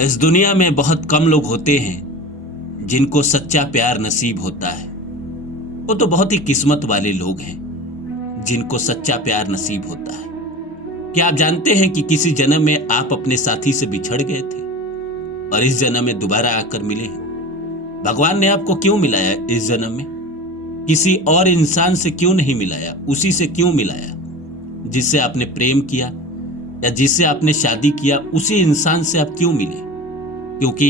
इस दुनिया में बहुत कम लोग होते हैं जिनको सच्चा प्यार नसीब होता है। वो तो बहुत ही किस्मत वाले लोग हैं जिनको सच्चा प्यार नसीब होता है। क्या आप जानते हैं कि किसी जन्म में आप अपने साथी से बिछड़ गए थे और इस जन्म में दोबारा आकर मिले हैं? भगवान ने आपको क्यों मिलाया इस जन्म में? किसी और इंसान से क्यों नहीं मिलाया? उसी से क्यों मिलाया जिससे आपने प्रेम किया, या जिससे आपने शादी किया उसी इंसान से आप क्यों मिले? क्योंकि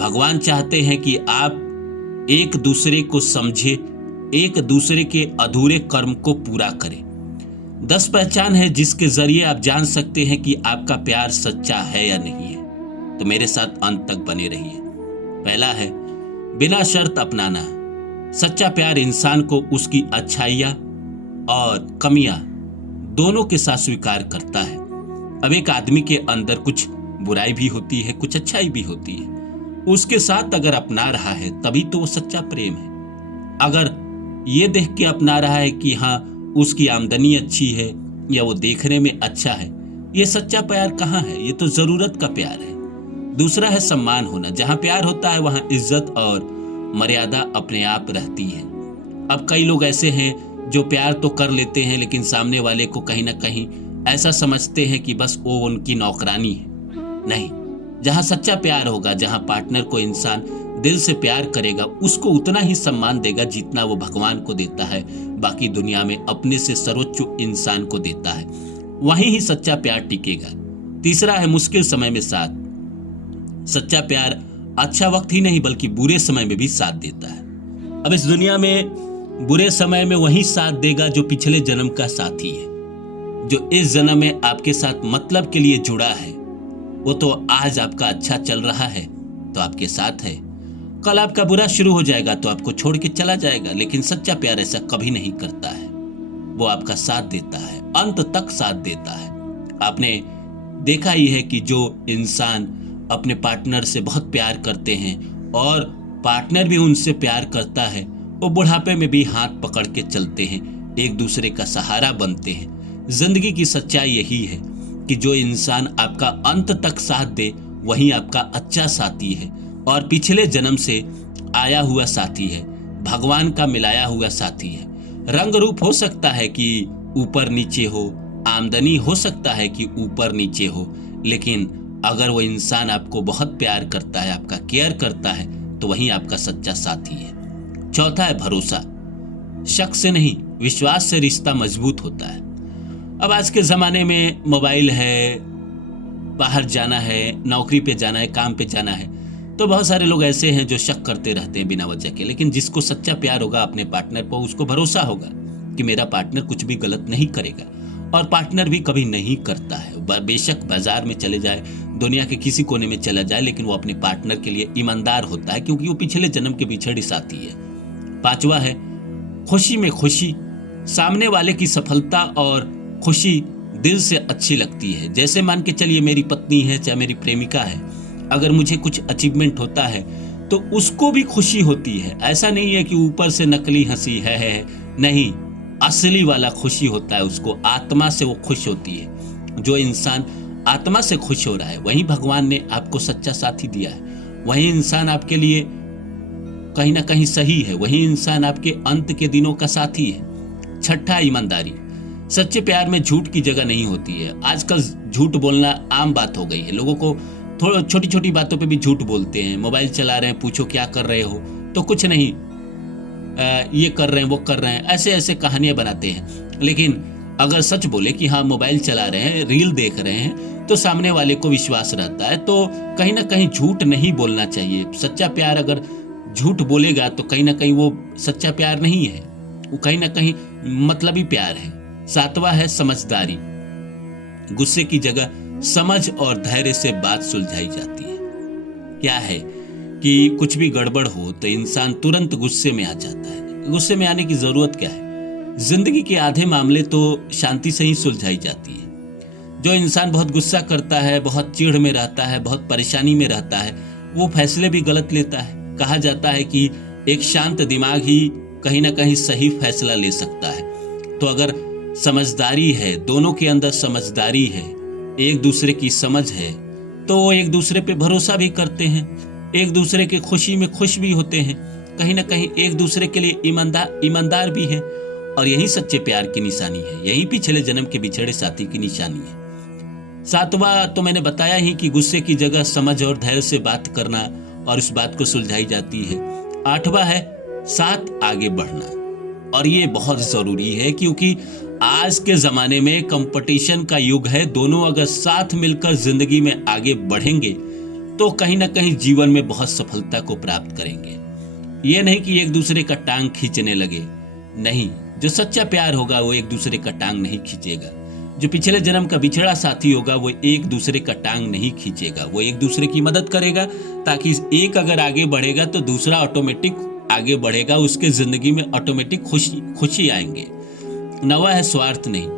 भगवान चाहते हैं कि आप एक दूसरे को समझे, एक दूसरे के अधूरे कर्म को पूरा करें। 10 पहचान है जिसके जरिए आप जान सकते हैं कि आपका प्यार सच्चा है या नहीं है। तो मेरे साथ अंत तक बने रहिए। पहला है बिना शर्त अपनाना। सच्चा प्यार इंसान को उसकी अच्छाइयाँ और कमियां दोनों के साथ स्वीकार करता है। अब एक आदमी के अंदर कुछ बुराई भी होती है, कुछ अच्छाई भी होती है। उसके साथ अगर अपना रहा है तभी तो वो सच्चा प्रेम है। अगर ये देख के अपना रहा है कि हाँ उसकी आमदनी अच्छी है या वो देखने में अच्छा है, ये सच्चा प्यार कहाँ है? ये तो जरूरत का प्यार है। दूसरा है सम्मान होना। जहाँ प्यार होता है वहाँ इज्जत और मर्यादा अपने आप रहती है। अब कई लोग ऐसे हैं जो प्यार तो कर लेते हैं लेकिन सामने वाले को कहीं ना कहीं ऐसा समझते हैं कि बस वो उनकी नौकरानी है। नहीं, जहाँ सच्चा प्यार होगा, जहाँ पार्टनर को इंसान दिल से प्यार करेगा, उसको उतना ही सम्मान देगा जितना वो भगवान को देता है, बाकी दुनिया में अपने से सर्वोच्च इंसान को देता है। वहीं ही सच्चा प्यार टिकेगा। तीसरा है मुश्किल समय में साथ। सच्चा प्यार अच्छा वक्त ही नहीं बल्कि बुरे समय में भी साथ देता है। अब इस दुनिया में बुरे समय में वही साथ देगा जो पिछले जन्म का साथी है, जो इस जन्म में आपके साथ मतलब के लिए जुड़ा है। वो तो आज आपका अच्छा चल रहा है तो आपके साथ है, कल आपका बुरा शुरू हो जाएगा तो आपको छोड़ के चला जाएगा। लेकिन सच्चा प्यार ऐसा कभी नहीं करता है। वो आपका साथ देता है, अंत तक साथ देता है। आपने देखा ही है कि जो इंसान अपने पार्टनर से बहुत प्यार करते हैं और पार्टनर भी उनसे प्यार करता है, वो बुढ़ापे में भी हाथ पकड़ के चलते हैं, एक दूसरे का सहारा बनते हैं। जिंदगी की सच्चाई यही है कि जो इंसान आपका अंत तक साथ दे वही आपका अच्छा साथी है और पिछले जन्म से आया हुआ साथी है, भगवान का मिलाया हुआ साथी है। रंग रूप हो सकता है कि ऊपर नीचे हो, आमदनी हो सकता है कि ऊपर नीचे हो, लेकिन अगर वो इंसान आपको बहुत प्यार करता है, आपका केयर करता है, तो वही आपका सच्चा साथी है। चौथा है भरोसा। शक से नहीं, विश्वास से रिश्ता मजबूत होता है। अब आज के ज़माने में मोबाइल है, बाहर जाना है, नौकरी पे जाना है, काम पे जाना है, तो बहुत सारे लोग ऐसे हैं जो शक करते रहते हैं बिना वजह के। लेकिन जिसको सच्चा प्यार होगा अपने पार्टनर पर, उसको भरोसा होगा कि मेरा पार्टनर कुछ भी गलत नहीं करेगा, और पार्टनर भी कभी नहीं करता है। बेशक बाजार में चले जाए, दुनिया के किसी कोने में चला जाए, लेकिन वो अपने पार्टनर के लिए ईमानदार होता है क्योंकि वो पिछले जन्म के बिछड़ी साथी है। पांचवा है खुशी में खुशी। सामने वाले की सफलता और खुशी दिल से अच्छी लगती है। जैसे मान के चलिए मेरी पत्नी है, चाहे मेरी प्रेमिका है, अगर मुझे कुछ अचीवमेंट होता है तो उसको भी खुशी होती है। ऐसा नहीं है कि ऊपर से नकली हंसी है, नहीं, असली वाला खुशी होता है उसको, आत्मा से वो खुश होती है। जो इंसान आत्मा से खुश हो रहा है वही भगवान ने आपको सच्चा साथी दिया है, वही इंसान आपके लिए कहीं ना कहीं सही है, वही इंसान आपके अंत के दिनों का साथी है। छठा ईमानदारी। सच्चे प्यार में झूठ की जगह नहीं होती है। आजकल झूठ बोलना आम बात हो गई है। लोगों को थोड़ा छोटी छोटी बातों पे भी झूठ बोलते हैं। मोबाइल चला रहे हैं, पूछो क्या कर रहे हो, तो कुछ नहीं, ये कर रहे हैं, वो कर रहे हैं, ऐसे ऐसे कहानियां बनाते हैं। लेकिन अगर सच बोले कि हाँ मोबाइल चला रहे हैं, रील देख रहे हैं, तो सामने वाले को विश्वास रहता है। तो कहीं ना कहीं झूठ नहीं बोलना चाहिए। सच्चा प्यार अगर झूठ बोलेगा तो कहीं ना कहीं वो सच्चा प्यार नहीं है, वो कहीं ना कहीं मतलबी प्यार है। सातवां है समझदारी। गुस्से की जगह समझ और धैर्य से बात सुलझाई जाती है। क्या है कि कुछ भी गड़बड़ हो तो इंसान तुरंत गुस्से में आ जाता है। गुस्से में आने की जरूरत क्या है? जिंदगी के आधे मामले तो शांति से ही सुलझाई जाती है। जो इंसान बहुत गुस्सा करता है, बहुत चिढ़ में रहता है, बहुत परेशानी में रहता है, वो फैसले भी गलत लेता है। कहा जाता है कि एक शांत दिमाग ही कहीं ना कहीं सही फैसला ले सकता है। तो अगर समझदारी है, दोनों के अंदर समझदारी है, एक दूसरे की समझ है, तो वो एक दूसरे पे भरोसा भी करते हैं, एक दूसरे की खुशी में खुश भी होते हैं, कहीं ना कहीं एक दूसरे के लिए ईमानदार भी हैं। और यही सच्चे प्यार की निशानी है, यही पिछले जन्म के बिछड़े साथी की निशानी है। सातवां तो मैंने बताया ही कि गुस्से की जगह समझ और धैर्य से बात करना और उस बात को सुलझाई जाती है। आठवां है साथ आगे बढ़ना, और ये बहुत जरूरी है क्योंकि आज के जमाने में कंपटीशन का युग है। दोनों अगर साथ मिलकर जिंदगी में आगे बढ़ेंगे तो कहीं ना कहीं जीवन में बहुत सफलता को प्राप्त करेंगे। ये नहीं कि एक दूसरे का टांग खींचने लगे, नहीं, जो सच्चा प्यार होगा वो एक दूसरे का टांग नहीं खींचेगा। जो पिछले जन्म का बिछड़ा साथी होगा वो एक दूसरे का टांग नहीं खींचेगा, वो एक दूसरे की मदद करेगा, ताकि एक अगर आगे बढ़ेगा तो दूसरा ऑटोमेटिक आगे बढ़ेगा, उसके जिंदगी में ऑटोमेटिक खुशी आएंगे। नवा है स्वार्थ नहीं।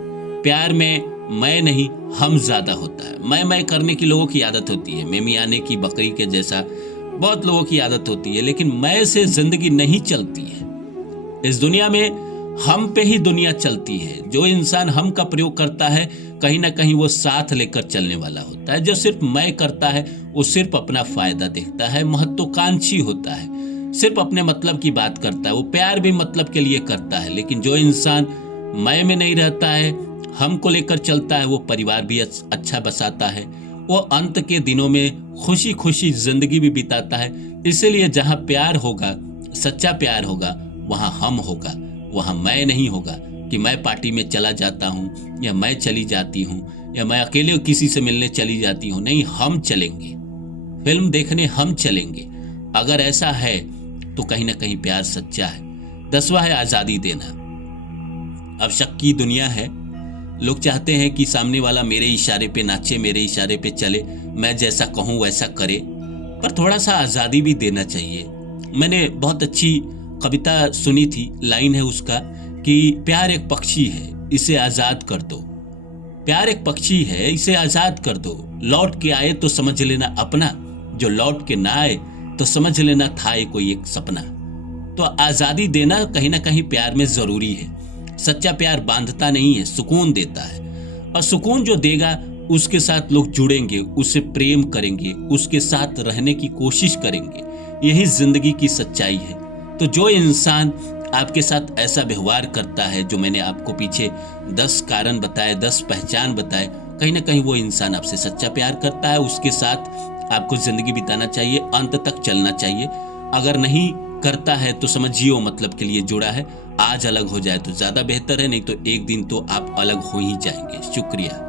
प्यार में मैं नहीं हम ज्यादा होता है। मैं करने की लोगों की आदत होती है, मैं मियाने की बकरी के जैसा बहुत लोगों की आदत होती है, लेकिन मैं से जिंदगी नहीं चलती है। इस दुनिया में हम पे ही दुनिया चलती है। जो इंसान हम का प्रयोग करता है कहीं ना कहीं वो साथ लेकर चलने वाला होता है। जो सिर्फ मैं करता है वो सिर्फ अपना फायदा देखता है, महत्वाकांक्षी होता है, सिर्फ अपने मतलब की बात करता है। वो प्यार भी मतलब के लिए करता है। लेकिन जो इंसान मैं में नहीं रहता है, हमको लेकर चलता है, वो परिवार भी अच्छा बसाता है, वो अंत के दिनों में खुशी खुशी जिंदगी भी बिताता है। इसीलिए जहाँ प्यार होगा, सच्चा प्यार होगा, वहाँ हम होगा, वहाँ मैं नहीं होगा कि मैं पार्टी में चला जाता हूँ या मैं चली जाती हूँ या मैं अकेले किसी से मिलने चली जाती हूँ। नहीं, हम चलेंगे, फिल्म देखने हम चलेंगे। अगर ऐसा है तो कहीं ना कहीं प्यार सच्चा है। 10वां है आजादी देना। अब शक की दुनिया है, लोग चाहते हैं कि सामने वाला मेरे इशारे पे नाचे, मेरे इशारे पे चले, मैं जैसा कहूँ वैसा करे, पर थोड़ा सा आज़ादी भी देना चाहिए। मैंने बहुत अच्छी कविता सुनी थी, लाइन है उसका कि प्यार एक पक्षी है, इसे आज़ाद कर दो। प्यार एक पक्षी है, इसे आज़ाद कर दो। लौट के आए तो समझ लेना अपना, जो लौट के ना आए तो समझ लेना था ये कोई एक सपना। तो आज़ादी देना कहीं ना कहीं प्यार में ज़रूरी है। सच्चा प्यार बांधता नहीं है, सुकून देता है, और सुकून जो देगा उसके साथ लोग जुड़ेंगे, उससे प्रेम करेंगे, उसके साथ रहने की कोशिश करेंगे। यही जिंदगी की सच्चाई है। तो जो इंसान आपके साथ ऐसा व्यवहार करता है, जो मैंने आपको पीछे 10 कारण बताए, 10 पहचान बताए, कहीं ना कहीं वो इंसान आपसे सच्चा प्यार करता है। उसके साथ आपको जिंदगी बिताना चाहिए, अंत तक चलना चाहिए। अगर नहीं करता है तो समझिए वो मतलब के लिए जुड़ा है। आज अलग हो जाए तो ज्यादा बेहतर है, नहीं तो एक दिन तो आप अलग हो ही जाएंगे। शुक्रिया।